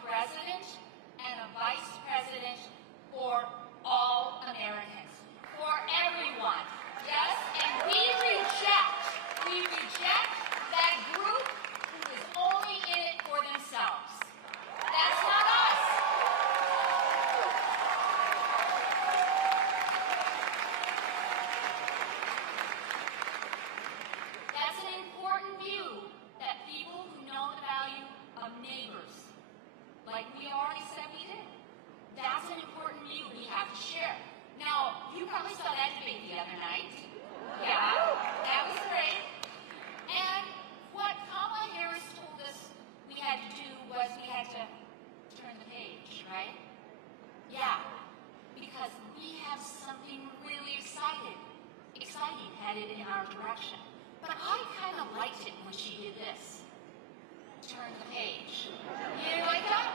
president and a vice president for all Americans, for everyone. Yes, and we reject that group who is only in it for themselves. That's not us. That's an important view, that people who know the value of neighbors, like we already said we did, that's an important view we have to share. Now, you probably saw that debate the other night. Yeah, that was great. And what Kamala Harris told us we had to do was we had to turn the page, right? Yeah, because we have something really exciting headed in our direction. But I kind of liked it when she did this. Turn the page. You like that?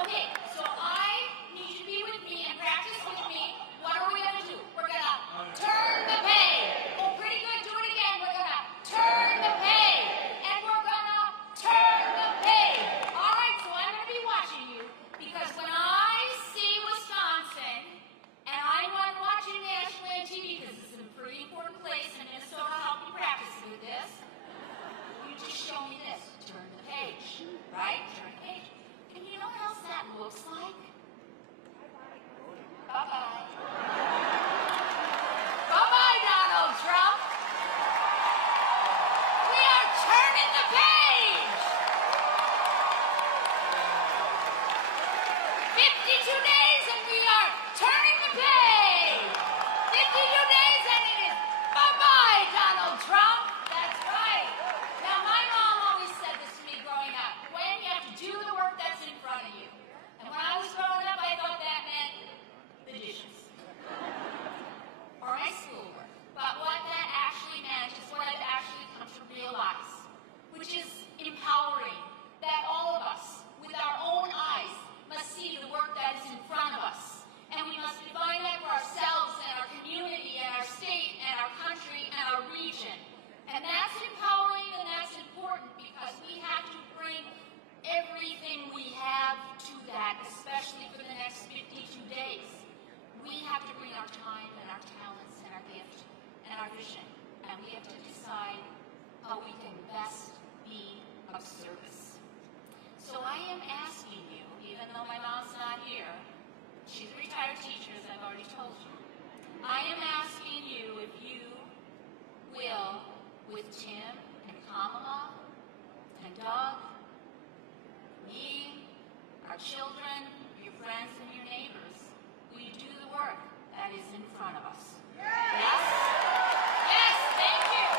Okay, so I need you to be with me and practice with me. What are we going to do? We're going to turn the page. Oh, pretty good. Do it again. We're going to turn the page. And we're going to turn the page. All right, so I'm going to be watching you, because when I see Wisconsin, and I'm watching nationally on TV because it's a pretty important place in Minnesota, help me practice with this. You just show me this. Turn the page. Right? Turn the page. And you know what else that looks like? Bye-bye. Bye-bye, Donald Trump. We are turning the page. 52 days and we are turning the page. 52 days and it is bye-bye, Donald Trump. That's right. Now, my mom always said this to me growing up. When you have to do the work that's in front of you. And when I was growing up, I thought that meant the dishes. Or my schoolwork. But what that actually meant is what I've actually come to realize, which is empowering, that all of us, with our own eyes, must see the work that is in front of us. And we must define that for ourselves and our community and our state and our country and our region. And that's empowering and that's important, because we have to bring everything we have to that, especially for the next 52 days. We have to bring our time and our talents and our gift and our vision, and we have to decide how we can best be of service. So I am asking you, even though my mom's not here, she's a retired teacher, as I've already told you, I am asking you if you will, with Tim and Kamala and Doug, me, our children, your friends, and your neighbors, will you do the work that is in front of us? Yes? Yes, thank you.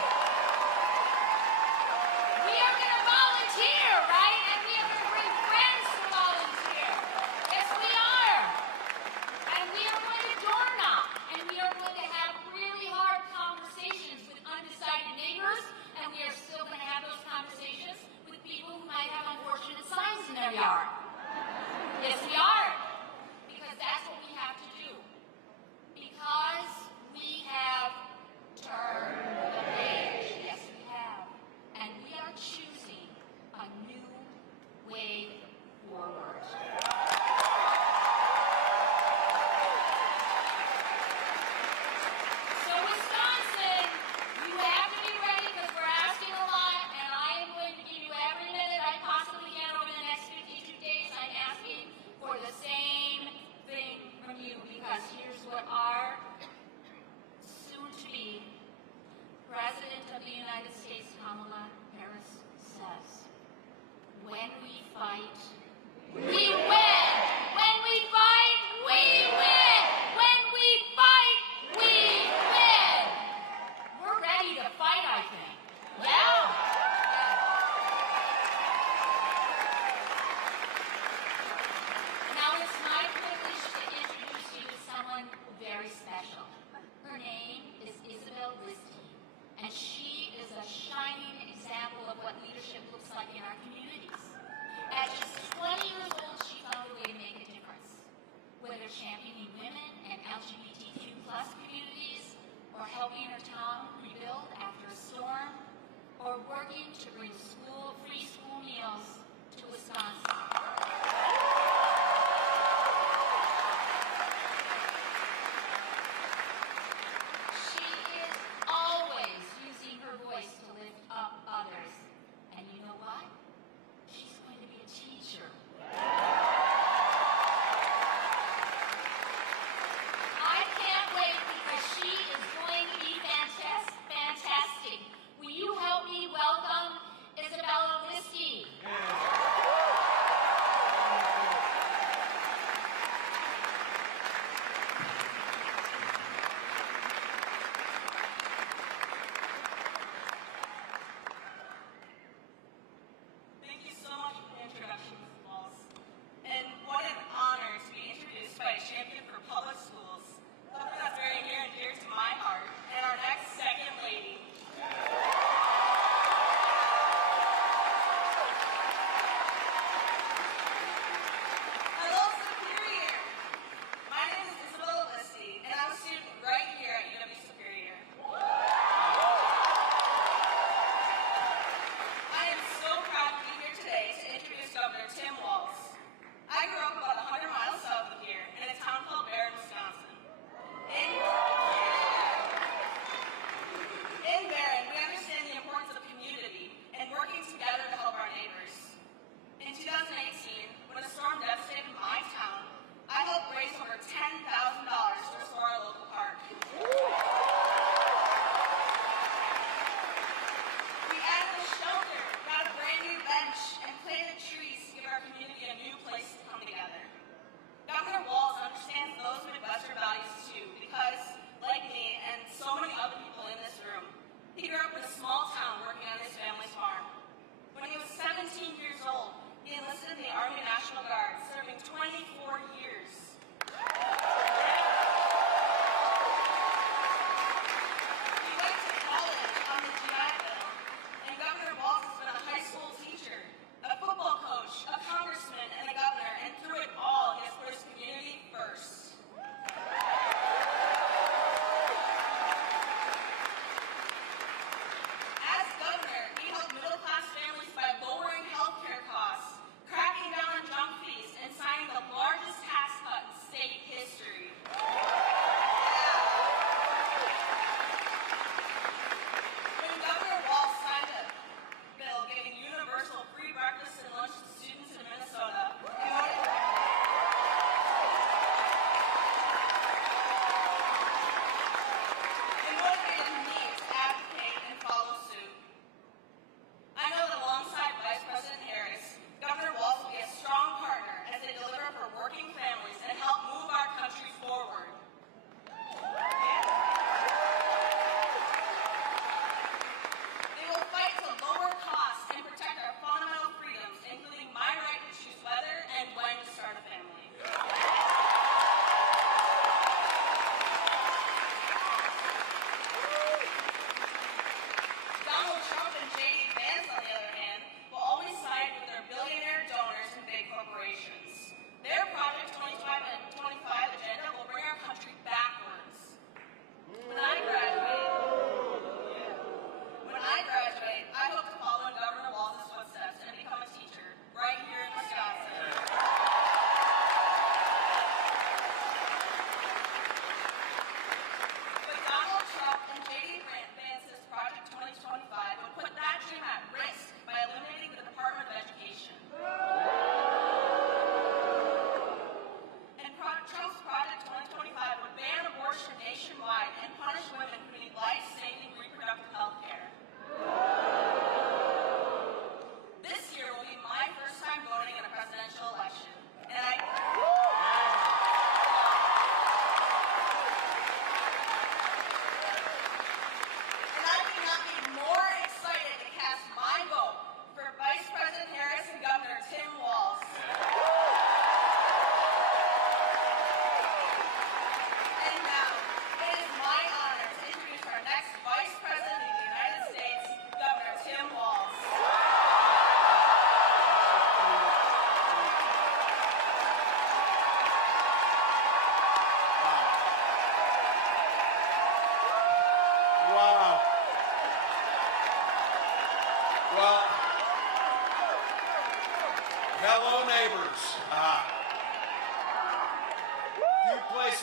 We are going to volunteer, right? And we are going to bring friends to volunteer. Yes, we are. And we are going to door knock. And we are going to have really hard conversations with undecided neighbors. And we are still going to have those conversations with people who might have unfortunate signs in their yard. Yes, we are. Because that's what we have to do. Because we have turned the page. Yes, we have. And we are choosing a new way forward. So Wisconsin, you have to be ready, because we're asking a lot, and I am going to give you every minute I possibly can over the next 52 days. I'm asking for the same thing from you, because here's what our soon-to-be President of the United States, Kamala Harris, says. When we fight, we win! When we fight, we win! When we fight, we win! We're ready to fight, I think. Yeah? Now it's my privilege to introduce you to someone very special. Her name is Isabel Listein, and she is a shining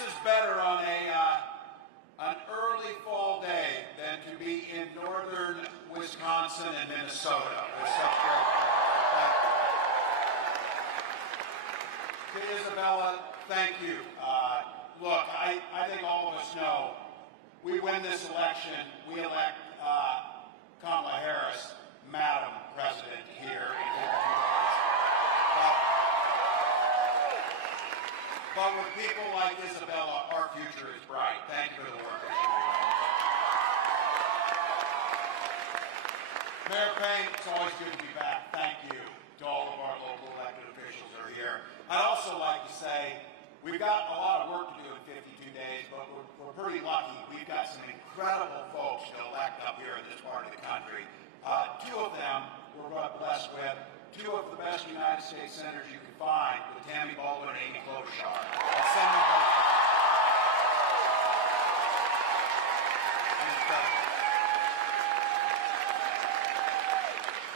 is better on an early fall day than to be in northern Wisconsin and Minnesota with such great weather. To Isabella, thank you. Look, I think all of us know we win this election, we elect Kamala Harris, Madam President, here in 52 days. But with people like Isabella, our future is bright. Thank you for the work that you do. Mayor Payne, it's always good to be back. Thank you to all of our local elected officials that are here. I'd also like to say we've got a lot of work to do in 52 days, but we're pretty lucky. We've got some incredible folks to elect up here in this part of the country. Two of them we're blessed with, two of the best United States senators you can find, with Tammy Baldwin and Amy Klobuchar. Let's send them both. Incredible.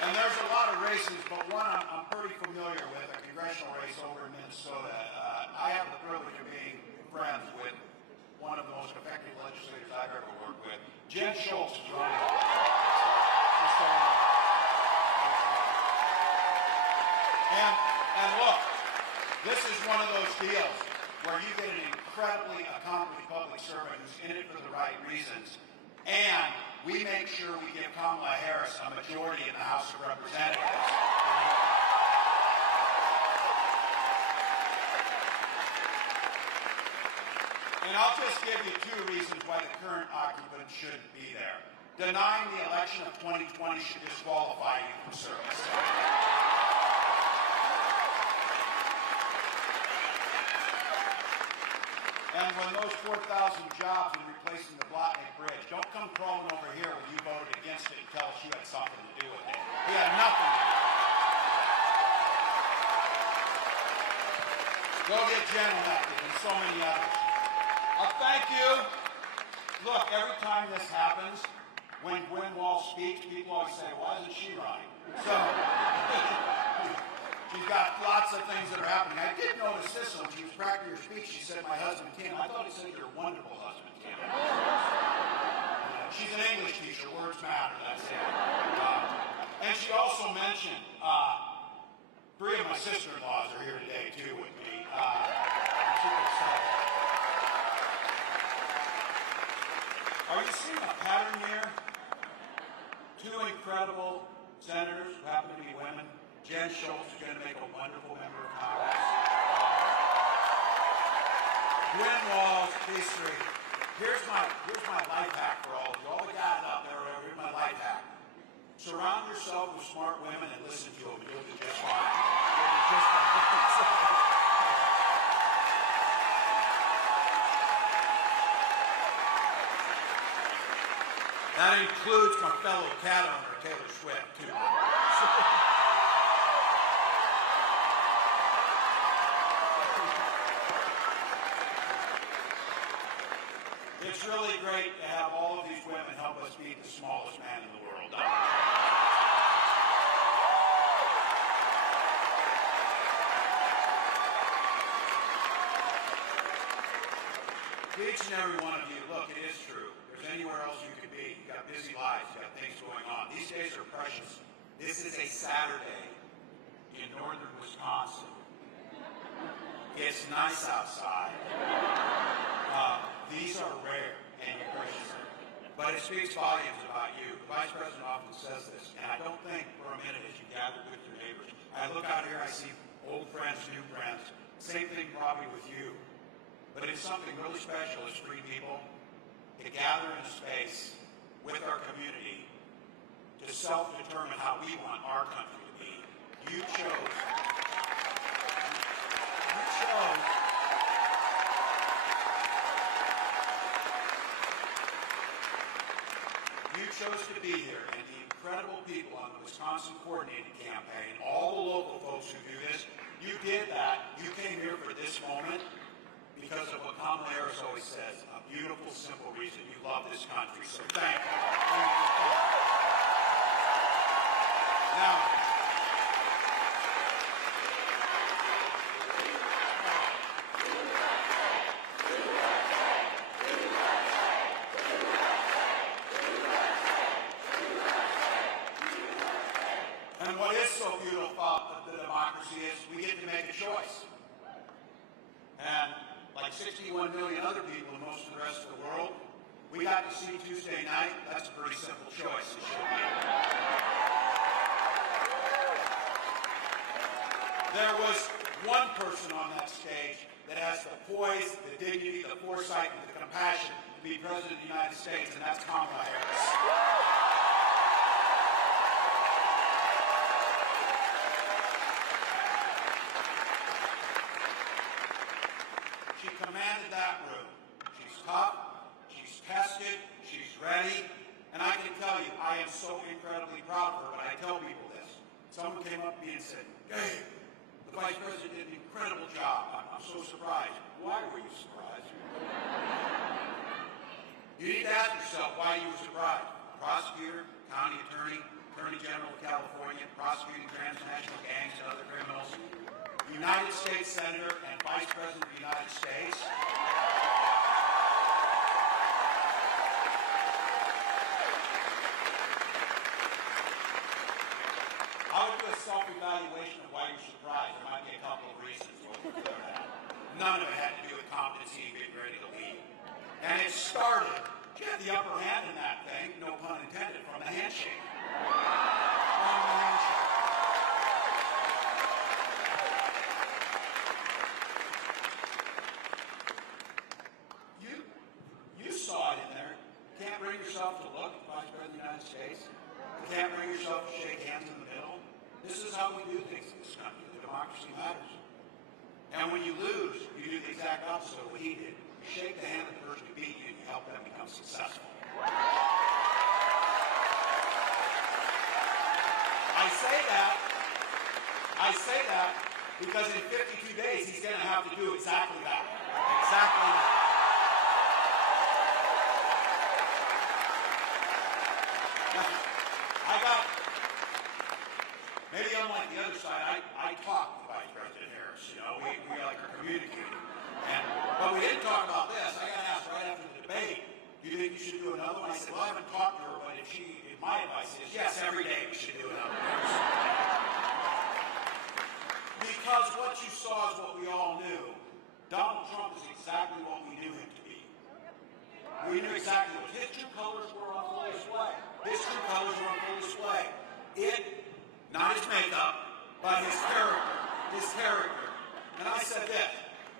And there's a lot of races, but one I'm pretty familiar with, a congressional race over in Minnesota. I have the privilege of being friends with one of the most effective legislators I've ever worked with. Jen Schultz is running. And look, this is one of those deals where you get an incredibly accomplished public servant who's in it for the right reasons, and we make sure we give Kamala Harris a majority in the House of Representatives. And I'll just give you two reasons why the current occupant shouldn't be there. Denying the election of 2020 should disqualify you from service. And when those 4,000 jobs in replacing the Blotnick Bridge, don't come crawling over here when you voted against it and tell us you had something to do with it. We had nothing to do with it. Go get Jen elected and so many others. Thank you. Look, every time this happens, when Gwen Walz speaks, people always say, why isn't she running? So, she's got lots of things that are happening. I did notice this when she was practicing her speech. She said, my husband, Tim. I thought he said your wonderful husband, Tim. She's an English teacher. Words matter. That's it. And she also mentioned, three of my sister-in-laws are here today, too, with me. I'm super excited. Are you seeing a pattern here? Two incredible senators who happen to be women. Jen Schultz is going to make a wonderful member of Congress. Gwen Walz, these three. Here's my life hack for all of you. All the guys out there, here's my life hack. Surround yourself with smart women and listen to them, and you'll do just fine. You'll do just fine. That includes my fellow cat owner, Taylor Swift, too. It's really great to have all of these women help us beat the smallest man in the world. To each and every one of you, look, it is true. There's anywhere else you could be. You've got busy lives. You've got things going on. These days are precious. This is a Saturday in northern Wisconsin. It's nice outside. These are rare and precious. But it speaks volumes about you. The Vice President often says this, and I don't think for a minute as you gather with your neighbors. I look out here, I see old friends, new friends. Same thing probably with you. But it's something really special as free people to gather in a space with our community to self-determine how we want our country to be. You chose to be here, and the incredible people on the Wisconsin Coordinated Campaign, all the local folks who do this, you did that. You came here for this moment because of what Kamala Harris always says, a beautiful, simple reason. You love this country, so thank you. Thank you. Now, 61 million other people in most of the rest of the world, we got to see Tuesday night. That's a pretty simple choice. It should be. There was one person on that stage that has the poise, the dignity, the foresight, and the compassion to be President of the United States, and that's Kamala Harris. She commanded that room. She's tough, she's tested, she's ready, and I can tell you, I am so incredibly proud of her, but I tell people this. Someone came up to me and said, "Dave, the Vice President did an incredible job. I'm so surprised." Why were you surprised? You need to ask yourself why you were surprised. Prosecutor, county attorney, Attorney General of California, prosecuting transnational gangs and other criminals, United States Senator and Vice President of the United States. I would do a self-evaluation of why you're surprised. There might be a couple of reasons. We'll clear that. None of it had to do with competency and getting ready to lead. And it started, she had the upper hand in that thing, no pun intended, from the handshake. From the handshake. You saw it in there. You can't bring yourself to look at the Vice President of the United States. You can't bring yourself to shake hands in the middle. This is how we do things in this country. The democracy matters. And when you lose, you do the exact opposite of what he did. You shake the hand of the person who beat you and you help them become successful. I say that because in 52 days he's going to have to do exactly that. Exactly that. Maybe unlike the other side, I talked to Vice President Harris. You know, we like are communicating. But we didn't talk about this. I got asked right after the debate, "Do you think you should do another one?" I said, "Well, I haven't talked to her, but if my advice is, yes, every day we should do another one." Because what you saw is what we all knew. Donald Trump is exactly what we knew him to be. We knew exactly what his true colors were on full display. His true colors were on full display. Not his makeup, but his character. His character. And I said this.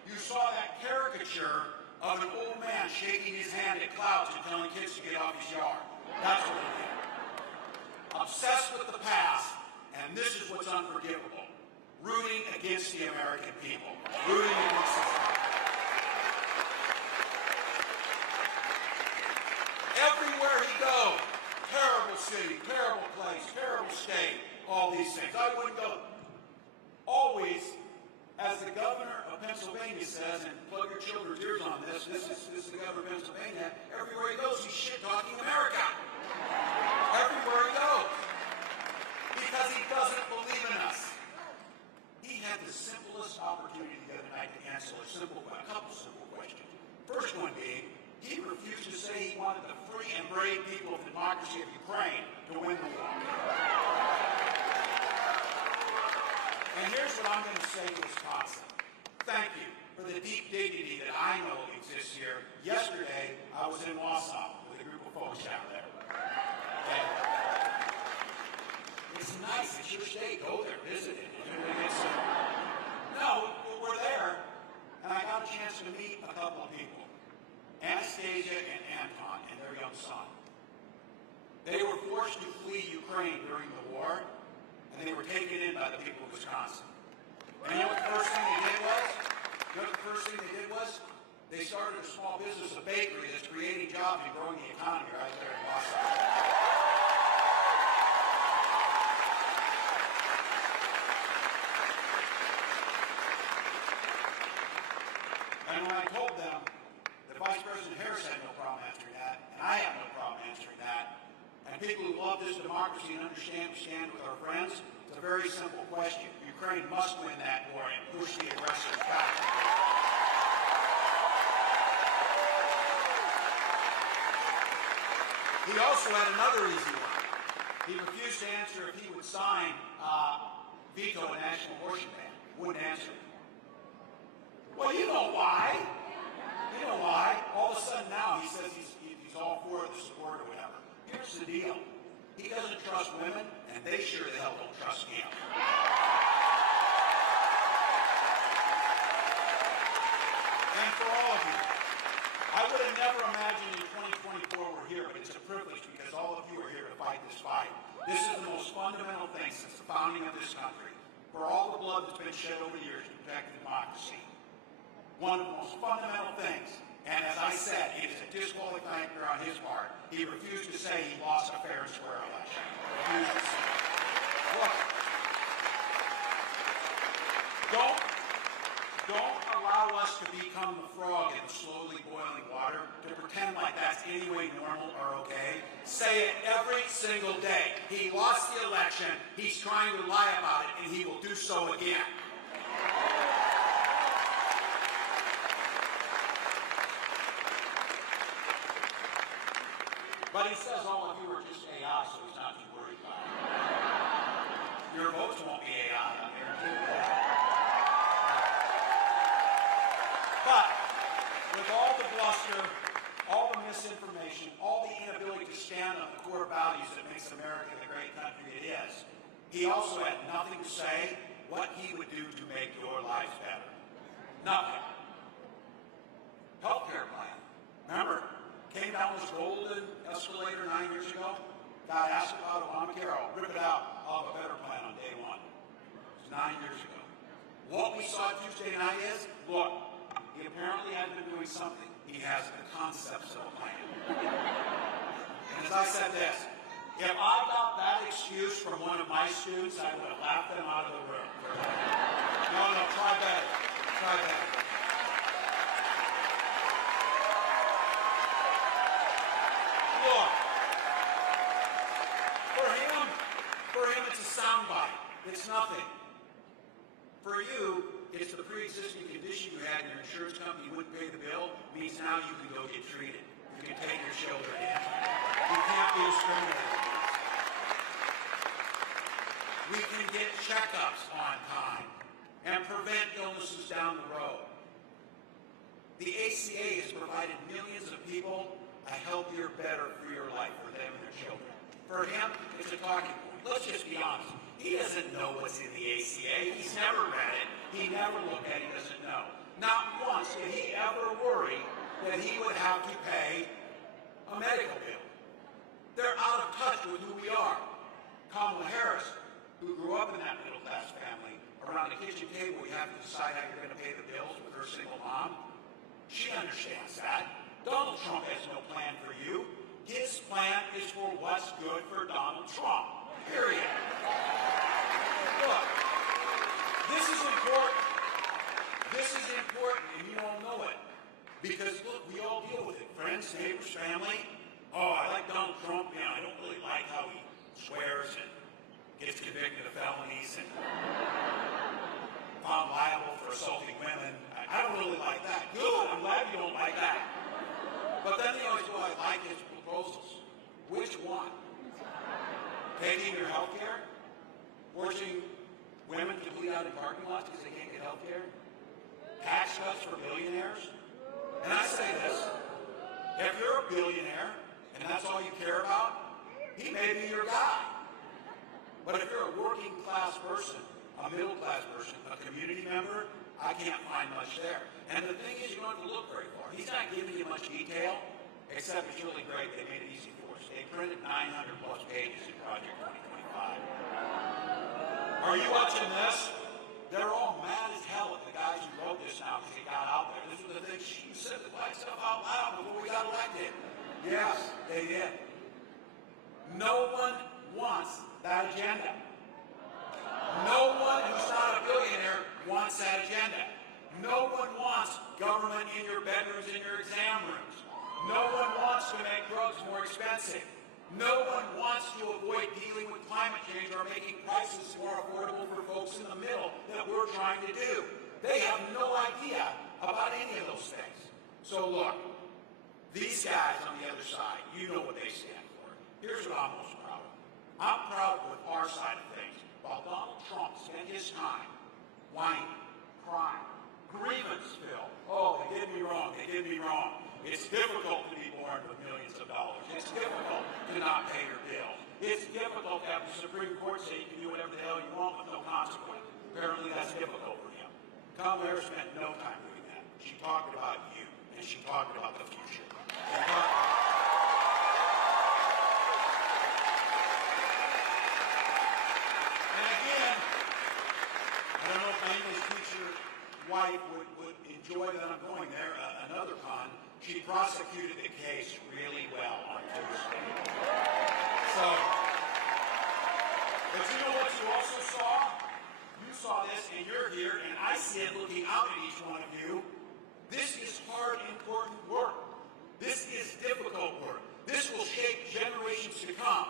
You saw that caricature of an old man shaking his hand at clouds and telling kids to get off his yard. That's what he did. Obsessed with the past, and this is what's unforgivable. Rooting against the American people. Rooting against the everywhere he goes, terrible city, terrible place, terrible state, all these things. I wouldn't go. Always, as the governor of Pennsylvania says, and plug your children's ears on this, this is the governor of Pennsylvania, everywhere he goes, he's shit-talking America. Everywhere he goes. Because he doesn't believe in us. He had the simplest opportunity the other night to answer a couple simple questions. First one being, he refused to say he wanted the free and brave people of the democracy of Ukraine to win the war. And here's what I'm going to say to Wisconsin. Thank you for the deep dignity that I know exists here. Yesterday, I was in Wausau with a group of folks down there. And it's nice. It's your state. Go there, visit it. No, we're there, and I got a chance to meet a couple of people. Anastasia and Anton and their young son. They were forced to flee Ukraine during the war, and they were taken in by the people of Wisconsin. And you know what the first thing they did was? They started a small business, a bakery that's creating jobs and growing the economy right there in Wausau. And when I told them that Vice President Harris had no problem answering that, and I have no problem answering that, and people who love this democracy and understand we stand with our friends, it's a very simple question. Ukraine must win that war and push the aggressors back. He also had another easy one. He refused to answer if he would sign veto a national abortion ban. Wouldn't answer. Well, you know why. sudden now he says he's all for the support or whatever. Here's the deal. He doesn't trust women, and they sure the hell don't trust him. And for all of you, I would have never imagined in 2024 we're here, but it's a privilege because all of you are here to fight this fight. This is the most fundamental thing since the founding of this country. For all the blood that's been shed over the years to protect democracy. One of the most fundamental things, and as I said, it is a disqualifying factor on his part. He refused to say he lost a fair and square election. Refused to say it. Look, don't allow us to become the frog in the slowly boiling water, to pretend like that's any way normal or okay. Say it every single day. He lost the election, he's trying to lie about it, and he will do so again. But he says all of you are just AI, so he's not too worried about it. Your votes won't be AI, I guarantee you that. But with all the bluster, all the misinformation, all the inability to stand on the core values that makes America the great country it is, he also had nothing to say what he would do to make your lives better. Nothing. Healthcare plan. Remember? Came down this golden escalator 9 years ago. Got asked about Obamacare. I'll rip it out. I'll have a better plan on day one. It was 9 years ago. What we saw Tuesday night is, look, he apparently had been doing something. He has the concepts of a plan. And as I said this, if I got that excuse from one of my students, I would have laughed them out of the room. No, try better. Try better. Look, for him it's a soundbite. It's nothing. For you, it's the pre-existing condition you had in your insurance company, you wouldn't pay the bill, means now you can go get treated. You can take your children in. You can't be discriminated against. We can get checkups on time and prevent illnesses down the road. The ACA has provided millions of people a healthier, better, freer life for them and their children. For him, it's a talking point. Let's just be honest. He doesn't know what's in the ACA. He's never read it. He never looked at it. He doesn't know. Not once did he ever worry that he would have to pay a medical bill. They're out of touch with who we are. Kamala Harris, who grew up in that middle-class family, around the kitchen table, you have to decide how you're going to pay the bills with her single mom. She understands that. Donald Trump has no plan for you. His plan is for what's good for Donald Trump. Period. Look, this is important. This is important, and you all know it. Because, look, we all deal with it. Friends, neighbors, family. Oh, I like Donald Trump. Man, I don't really like how he swears and gets convicted of felonies and found liable for assaulting women. I don't really like that. Good, I'm glad you don't like that. But then they always go, I like his proposals. Which one? Taking your health care? Forcing women to bleed out in parking lots because they can't get health care? Tax cuts for billionaires? And I say this, if you're a billionaire and that's all you care about, he may be your guy. But if you're a working class person, a middle class person, a community member, I can't find much there. And the thing is, you don't have to look very far. He's not giving you much detail, except it's really great. They made it easy for us. They printed 900 plus pages in Project 2025. Are you watching this? They're all mad as hell at the guys who wrote this now because they got out there. This was the thing. You said the black stuff out loud before we got elected. Yes, they did. No one wants that agenda. No one who's not a billionaire wants that agenda. No one wants government in your bedrooms and your exam rooms. No one wants to make drugs more expensive. No one wants to avoid dealing with climate change or making prices more affordable for folks in the middle that we're trying to do. They have no idea about any of those things. So look, these guys on the other side, you know what they stand for. Here's what I'm most proud of. I'm proud with our side of things. While Donald Trump spent his time whining, crying, grievance, Phil. Oh, they did me wrong. They did me wrong. It's difficult to be born with millions of dollars. It's difficult to not pay your bills. It's difficult to have the Supreme Court say you can do whatever the hell you want with no consequence. Apparently that's difficult for him. Kamala Harris spent no time doing that. She talked about you, and she talked about the future. And again, I don't know if my English teacher wife would enjoy that I'm going there. Another con, she prosecuted the case really well on Tuesday. So, but you know what you also saw? You saw this, and you're here, and I see it looking out at each one of you. This is hard, important work. This is difficult work. This will shape generations to come.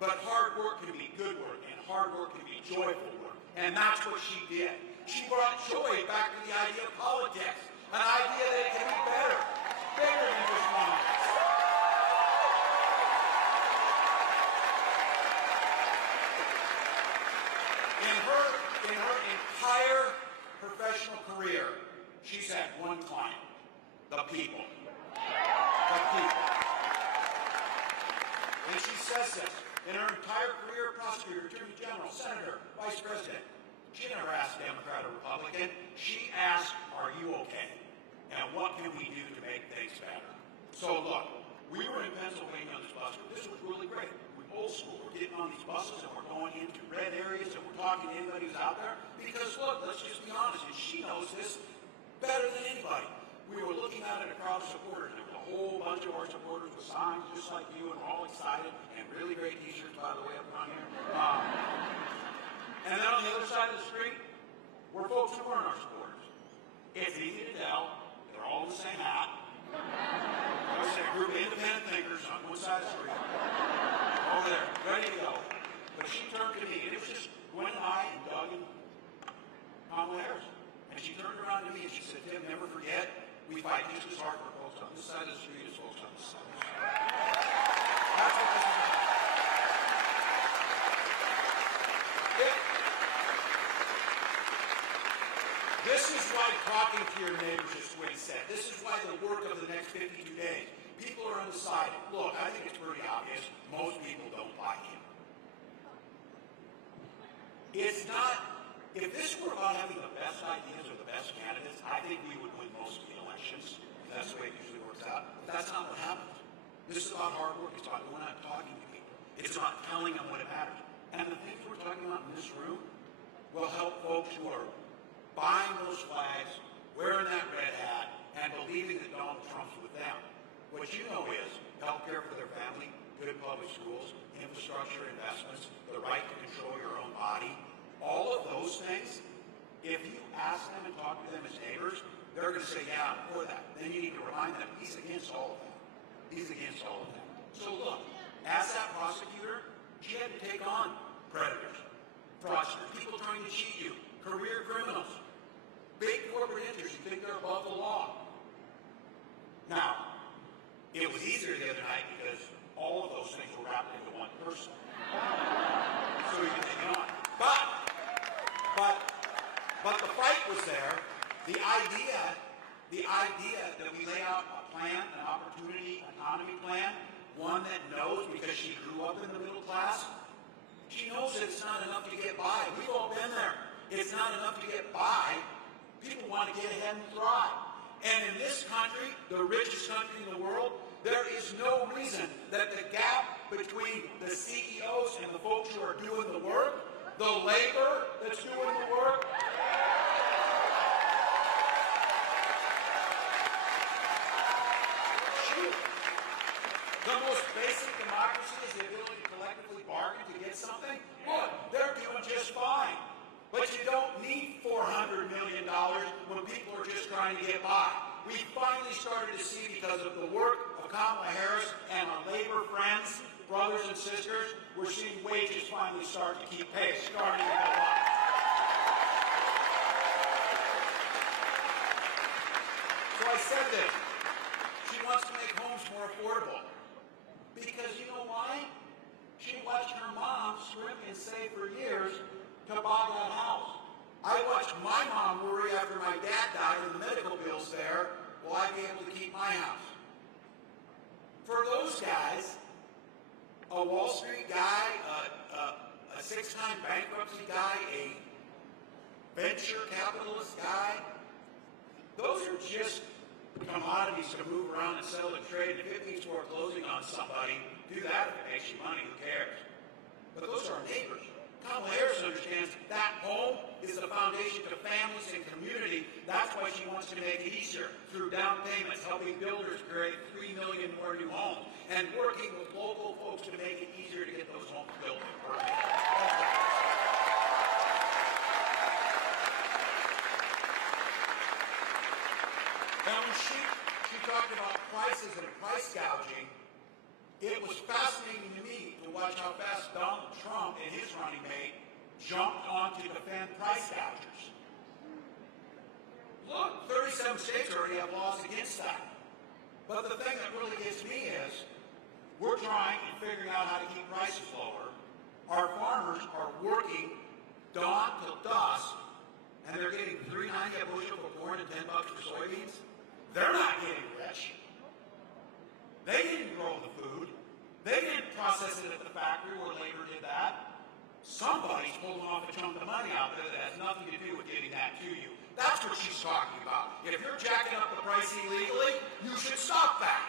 But hard work can be good work, and hard work can be joyful work. And that's what she did. She brought joy back to the idea of politics, an idea that it can be better, bigger than just politics. In her entire professional career, she's had one client: the people. The people. And she says this. In her entire career, prosecutor, attorney general, senator, vice president, she never asked Democrat or Republican. She asked, are you okay? And what can we do to make things better? So look, we were in Pennsylvania on this bus. This was really great. We're old school. We're getting on these buses and we're going into red areas and we're talking to anybody who's out there. Because look, let's just be honest, and she knows this better than anybody. We were looking out at a crowd of supporters. There was a whole bunch of our supporters with signs just like you, and we're all excited, and really great t-shirts, by the way, up front here. And then on the other side of the street were folks who weren't our supporters. It's easy to tell. They're all in the same hat. I was a group of independent thinkers on one side of the street. Over there, ready to go. But she turned to me, and it was just Gwen and I and Doug and Kamala Harris. And she turned around to me and she said, Tim, never forget, we fight just as hard for folks on this side of the street as folks on this side of the street. That's what this is about. This is why talking to your neighbors is what he said. This is why the work of the next 52 days. People are undecided. Look, I think it's pretty obvious. Most people don't like him. It's not. If this were about having the best ideas or the best candidates, I think we would win most of the elections. That's the way it usually works out. But that's not what happens. This is about hard work. It's about going out and talking to people. It's about telling them what it matters. And the things we're talking about in this room will help folks who are buying those flags, wearing that red hat, and believing that Donald Trump's with them. What you know is health care for their family, good public schools, infrastructure investments, the right to control your own body. All of those things, if you ask them and talk to them as neighbors, they're going to say, yeah, I'm for that. Then you need to remind them, he's against all of that. He's against all of that. So look, as that prosecutor, she had to take on predators, fraudsters, people trying to cheat you, career criminals, big corporate interests who think they're above the law. Now, it was easier the other night because all of those things were wrapped into one person. So we could take it on. But the fight was there. The idea that we lay out a plan, an opportunity economy plan, one that knows because she grew up in the middle class, she knows that it's not enough to get by. We've all been there. It's not enough to get by. People want to get ahead and thrive. And in this country, the richest country in the world, there is no reason that the gap between the CEOs and the folks who are doing the work, the labor that's doing the work, the most basic democracy is the ability to collectively bargain to get something. Look, they're doing just fine. But you don't need $400 million when people are just trying to get by. We finally started to see, because of the work of Kamala Harris and our labor friends, brothers and sisters, we're seeing wages finally start to keep pace, starting to go up. So I said this. She wants to make homes more affordable. Because you know why? She watched her mom scrimp and save for years to buy that house. I watched my mom worry after my dad died and the medical bills there, will I be able to keep my house? those guys, a Wall Street guy, a six-time bankruptcy guy, a venture capitalist guy, those are just commodities to move around and sell and trade. If it means foreclosing on somebody, do that if it makes you money, who cares? But those are our neighbors. Kamala Harris understands that home is the foundation to families and community. That's why she wants to make it easier through down payments, helping builders create 3 million more new homes, and working with local folks to make it easier to get those homes built and working. Now, when she talked about prices and price gouging, it was fascinating to me to watch how fast Donald Trump and his running mate jumped on to defend price gougers. Look, 37 states already have laws against that. But the thing that really gets me is, we're trying and figuring out how to keep prices lower. Our farmers are working dawn till dusk, and they're getting $3.90 a bushel for corn and $10 for soybeans. They're not getting rich. They didn't grow the food. They didn't process it at the factory where labor did that. Somebody's pulling off a chunk of money out there that has nothing to do with getting that to you. That's what she's talking about. If you're jacking up the price illegally, you should stop that.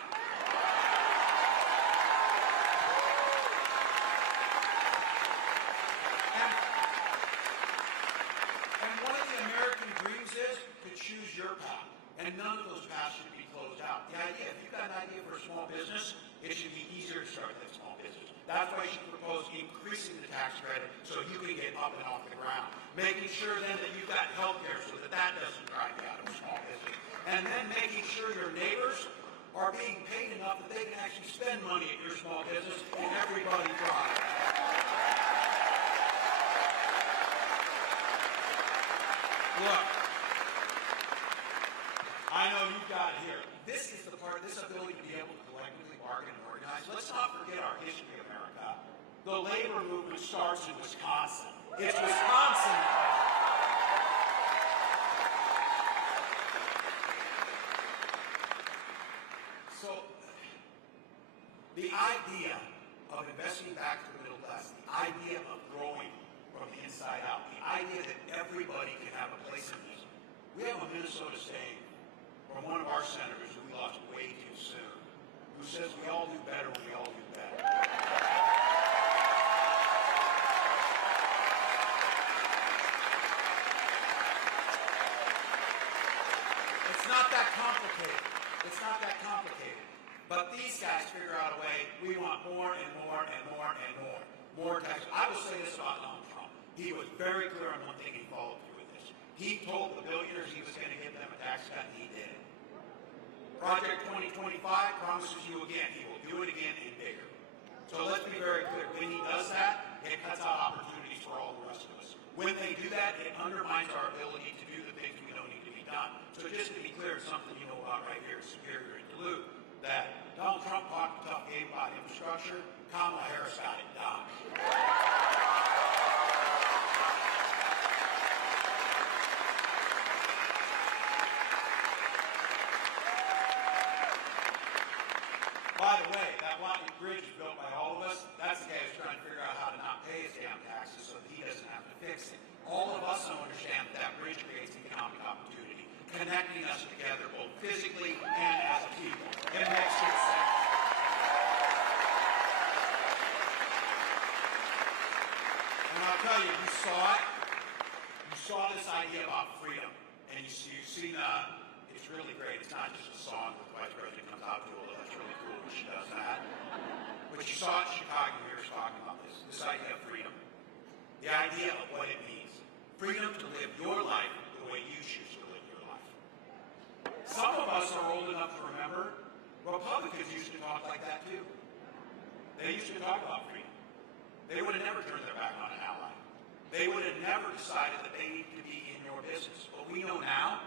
And one of the American dreams is to choose your path. And none of those paths should be closed out. The idea, if you've got an idea for a small business, it should be easier to start that small business. That's why she proposed increasing the tax credit so you can get up and off the ground. Making sure then that you've got health care so that that doesn't drive you out of a small business. And then making sure your neighbors are being paid enough that they can actually spend money at your small business and everybody thrives. Look. I know you've got it here. This is the part, this ability to be able to collectively bargain and organize. Let's not forget our history of America. The labor movement starts in Wisconsin. It's Wisconsin. So, the idea of investing back to the middle class, the idea of growing from the inside out, the idea that everybody can have a place in this. We have a Minnesota state from one of our senators who we lost way too soon, who says we all do better when we all do better. It's not that complicated. It's not that complicated. But these guys figure out a way, we want more and more and more and more. More tax. I will say this about Donald Trump. He was very clear on one thing, he followed through with this. He told the billionaires he was going to give them a tax cut, and he did it. Project 2025 promises you again, he will do it again and bigger. So let's be very clear. When he does that, it cuts out opportunities for all the rest of us. When they do that, it undermines our ability to do the things we know need to be done. So just to be clear, something you know about right here, Superior and Duluth, that Donald Trump talked a tough game about infrastructure, Kamala Harris got it done. By the way, that Watney Bridge is built by all of us. That's the guy who's trying to figure out how to not pay his damn taxes so that he doesn't have to fix it. All of us don't understand that bridge creates economic opportunity, connecting us together both physically and as a people. It makes good sense. And I'll tell you, you saw it. You saw this idea about freedom. And you've seen, it's really great. It's not just a song that the Vice President comes out to, although that's really cool when she does that. But you saw it in Chicago, we were talking about this idea of freedom. The idea of what it means. Freedom to live your life the way you choose to live your life. Some of us are old enough to remember Republicans used to talk like that too. They used to talk about freedom. They would have never turned their back on an ally. They would have never decided that they need to be in your business. But we know now,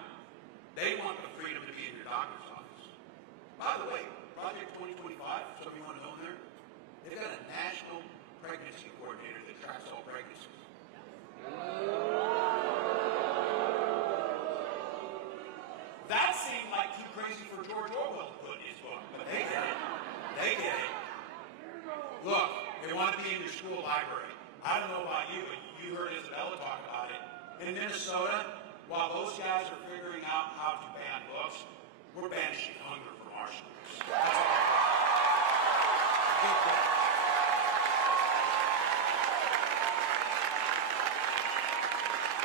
they want the freedom to be in your doctor's office. By the way, Project 2025, some of you want to know there, they've got a national pregnancy coordinator that tracks all pregnancies. That seemed like too crazy for George Orwell to put in his book, but they did it. They did it. Look, they want to be in your school library. I don't know about you, but you heard Isabella talk about it. In Minnesota, while those guys are figuring out how to ban books, we're banishing hunger from our schools. That's all.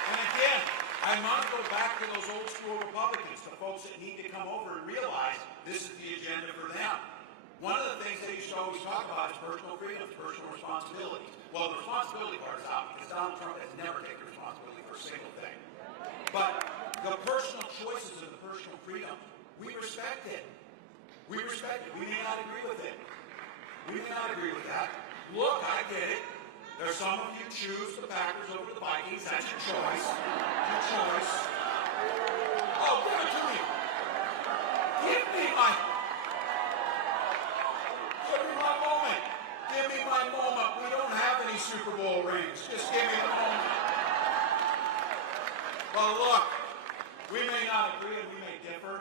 And again, I want to go back to those old school Republicans, the folks that need to come over and realize this is the agenda for them. One of the things they used to always talk about is personal freedoms, personal responsibilities. Well, the responsibility part is out because Donald Trump has never taken responsibility for a single thing. But the personal choices and the personal freedom, we respect it. We respect it. We may not agree with it. We may not agree with that. Look, I get it. There's some of you choose the Packers over the Vikings. That's your choice. Your choice. Oh, give it to me. Give me my moment. Give me my moment. We don't have any Super Bowl rings. Just give me the moment. Well, look, we may not agree and we may differ,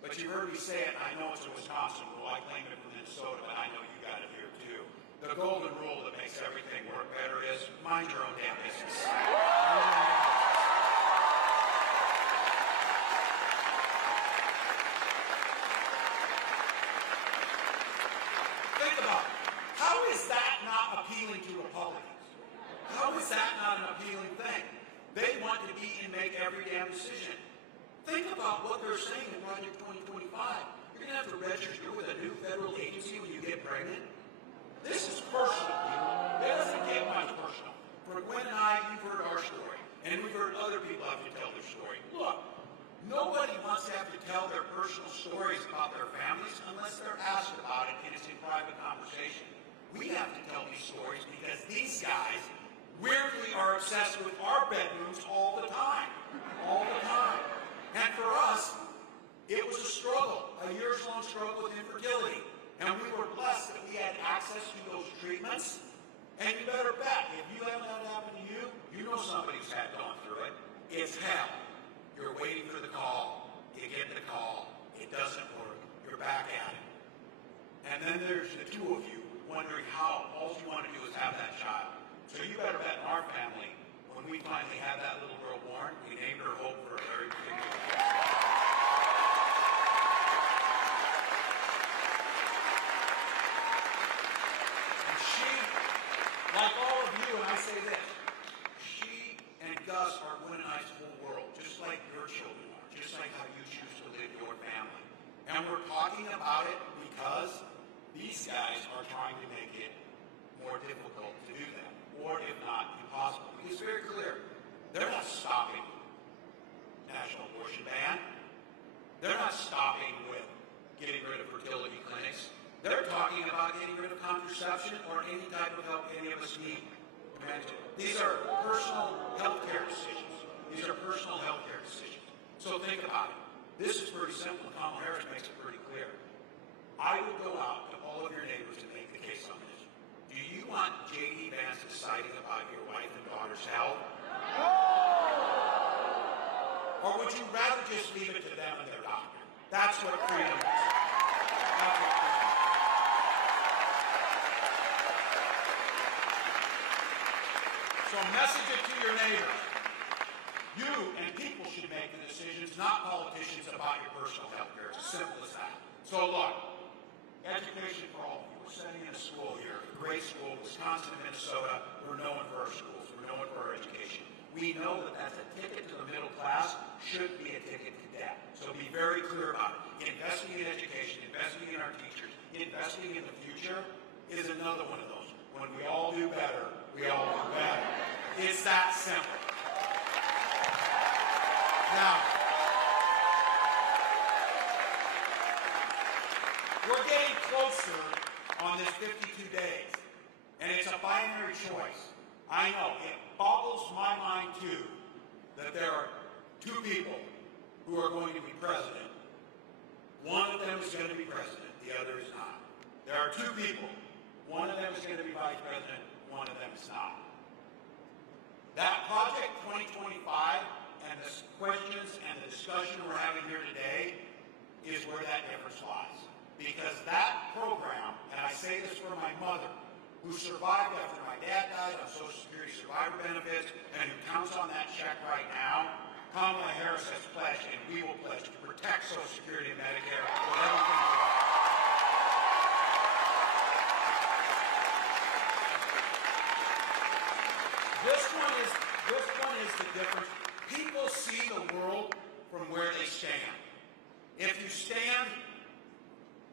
but you heard me say it, and I know it's a Wisconsin rule. I claim it from Minnesota, but I know you got it here too. The golden rule that makes everything work better is mind your own damn business. Think about it. How is that not appealing to Republicans? How is that not an appealing thing? They want to be and make every damn decision. Think about what they're saying in Project 2025. You're going to have to register with a new federal agency when you get pregnant. This is personal, people. It doesn't get much personal. For Gwen and I, you've heard our story, and we've heard other people have to tell their story. Look, nobody wants to have to tell their personal stories about their families unless they're asked about it and it's in private conversation. We have to tell these stories because these guys weirdly are obsessed with our bedrooms all the time. All the time. And for us, it was a struggle, a years-long struggle with infertility. And we were blessed that we had access to those treatments. And you better bet, if you haven't had it happen to you, you know somebody who's had gone through it. It's hell. You're waiting for the call. You get the call. It doesn't work. You're back at it. And then there's the two of you wondering how all you want to do is have that child. So you better bet in our family, when we finally had that little girl born, we named her Hope for a very particular reason. And she, like all of you, and I say this, she and Gus are Gwen and I's whole world, just like your children are, just like how you choose to live your family. And we're talking about it because these guys are trying to make it more difficult to do that, or if not, impossible. It's very clear. They're not stopping national abortion ban. They're not stopping with getting rid of fertility clinics. They're talking about getting rid of contraception or any type of help any of us need. These are personal health care decisions. These are personal health care decisions. So think about it. This is pretty simple. Kamala Harris makes it pretty clear. I would go out to all of your neighbors and make the case on this. Do you want J.D. Vance deciding about your wife and daughter's health? Or would you rather just leave it to them and their doctor? That's what freedom is. That's what freedom is. So message it to your neighbors. You and people should make the decisions, not politicians, about your personal health care. It's as simple as that. So look, education for all of you. We're sending in a school here, a great school, Wisconsin and Minnesota. We're known for our schools. We're known for our education. We know that that's a ticket to the middle class, should be a ticket to debt. So be very clear about it. Investing in education, investing in our teachers, investing in the future is another one of those. When we all do better, we all do better. It's that simple. Now, we're getting closer on this 52 days, and it's a binary choice. I know, it boggles my mind too that there are two people who are going to be president. One of them is going to be president, the other is not. There are two people. One of them is going to be vice president, one of them is not. That Project 2025 and the questions and the discussion we're having here today is where that difference lies. Because that program, and I say this for my mother, who survived after my dad died on Social Security survivor benefits and who counts on that check right now, Kamala Harris has pledged, and we will pledge, to protect Social Security and Medicare with everything we are. This one is the difference. People see the world from where they stand. If you stand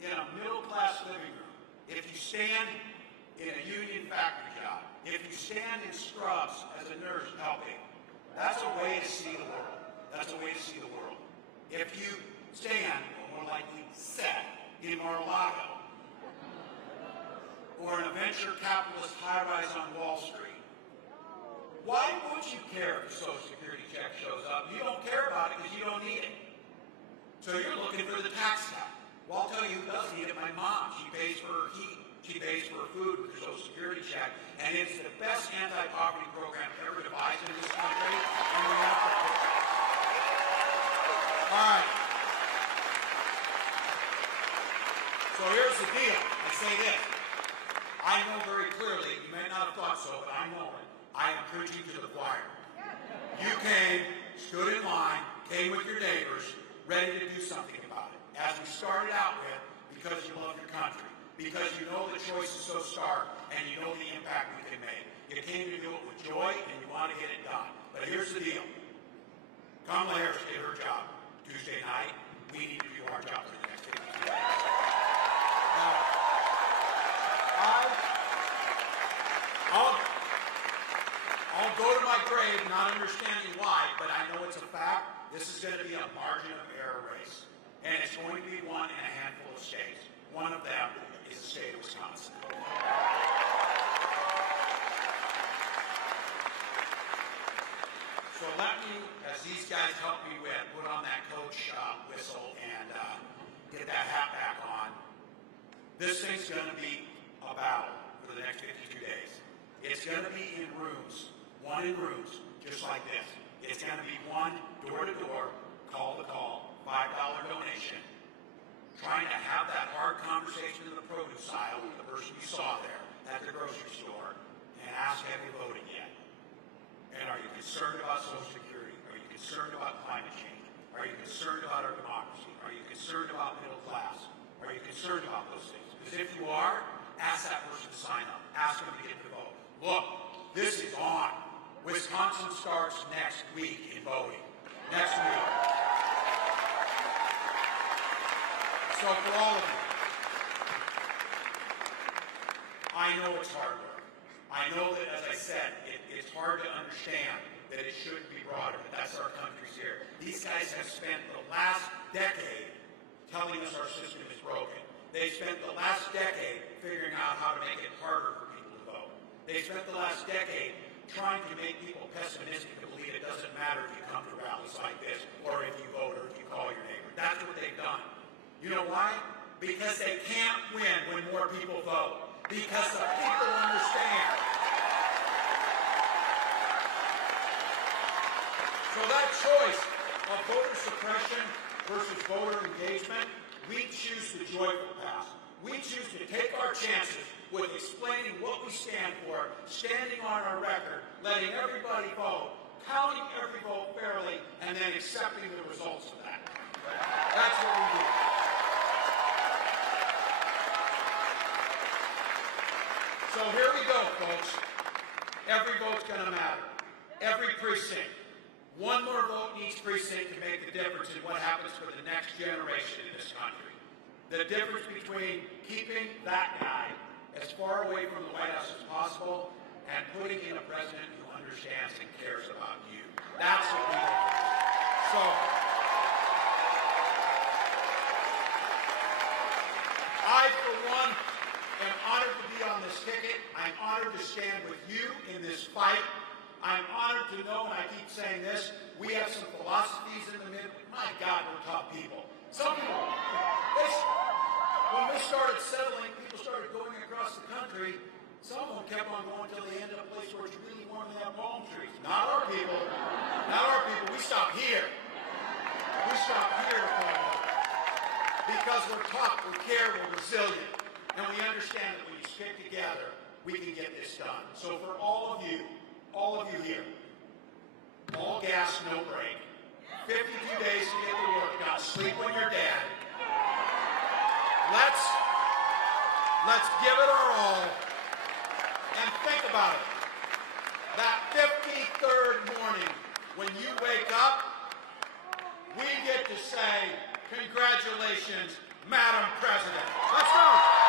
in a middle-class living room, if you stand in a union factory job, if you stand in scrubs as a nurse helping, that's a way to see the world. That's a way to see the world. If you stand, or more likely sit, in Mar-a-Lago, or in a venture capitalist high-rise on Wall Street, why would you care if the Social Security check shows up? You don't care about it because you don't need it. So you're looking for the tax cut. Well, I'll tell you who does need it. My mom. She pays for her heat. She pays for her food with her Social Security check. And it's the best anti-poverty program ever devised in this country. And we have to put it. All right. So here's the deal. I say this. I know very clearly, you may not have thought so, but I know it. I am preaching to the choir. You came, stood in line, came with your neighbors, ready to do something about it. As we started out with, because you love your country, because you know the choice is so stark, and you know the impact we can make. You came to do it with joy, and you want to get it done. But here's the deal. Kamala Harris did her job Tuesday night. We need to do our job for the next 52 days. Now, I'll go to my grave not understanding why, but I know it's a fact. This is going to be a margin of error race. And it's going to be won in a handful of states. One of them is the state of Wisconsin. So let me, as these guys help me with, put on that coach whistle and get that hat back on. This thing's going to be a battle for the next 52 days. It's going to be in rooms. One in rooms, just like this. It's going to be one door-to-door, call-to-call, $5 donation, trying to have that hard conversation in the produce aisle with the person you saw there at the grocery store and ask, have you voted yet? And are you concerned about Social Security? Are you concerned about climate change? Are you concerned about our democracy? Are you concerned about middle class? Are you concerned about those things? Because if you are, ask that person to sign up. Ask them to get the vote. Look, this is on. Wisconsin starts next week in voting. Next week. So for all of you, I know it's hard work. I know that, as I said, it's hard to understand that it shouldn't be broader, but that's our country's here. These guys have spent the last decade telling us our system is broken. They spent the last decade figuring out how to make it harder for people to vote. They spent the last decade trying to make people pessimistic and believe it doesn't matter if you come to rallies like this, or if you vote, or if you call your neighbor. That's what they've done. You know why? Because they can't win when more people vote. Because the people understand. So that choice of voter suppression versus voter engagement, we choose the joyful path. We choose to take our chances with explaining what we stand for, standing on our record, letting everybody vote, counting every vote fairly, and then accepting the results of that. That's what we do. So here we go, folks. Every vote's going to matter. Every precinct. One more vote in each precinct to make the difference in what happens for the next generation in this country. The difference between keeping that guy as far away from the White House as possible and putting in a president who understands and cares about you. That's what we do. So, I, for one, am honored to be on this ticket. I'm honored to stand with you in this fight. I'm honored to know, and I keep saying this, we have some philosophies in the middle. My God, we're tough people. Some people, when we started settling, people started going across the country. Some of them kept on going until they ended up a place where it's really warm and they have palm trees. Not our people. Not our people. We stop here. We stop here to call them. Because we're tough, we care, we're resilient. And we understand that when you stick together, we can get this done. So for all of you here, all gas, no break, 52 days to get to work, got to sleep when you're dead. Let's give it our all and think about it. That 53rd morning, when you wake up, we get to say, congratulations, Madam President. Let's go.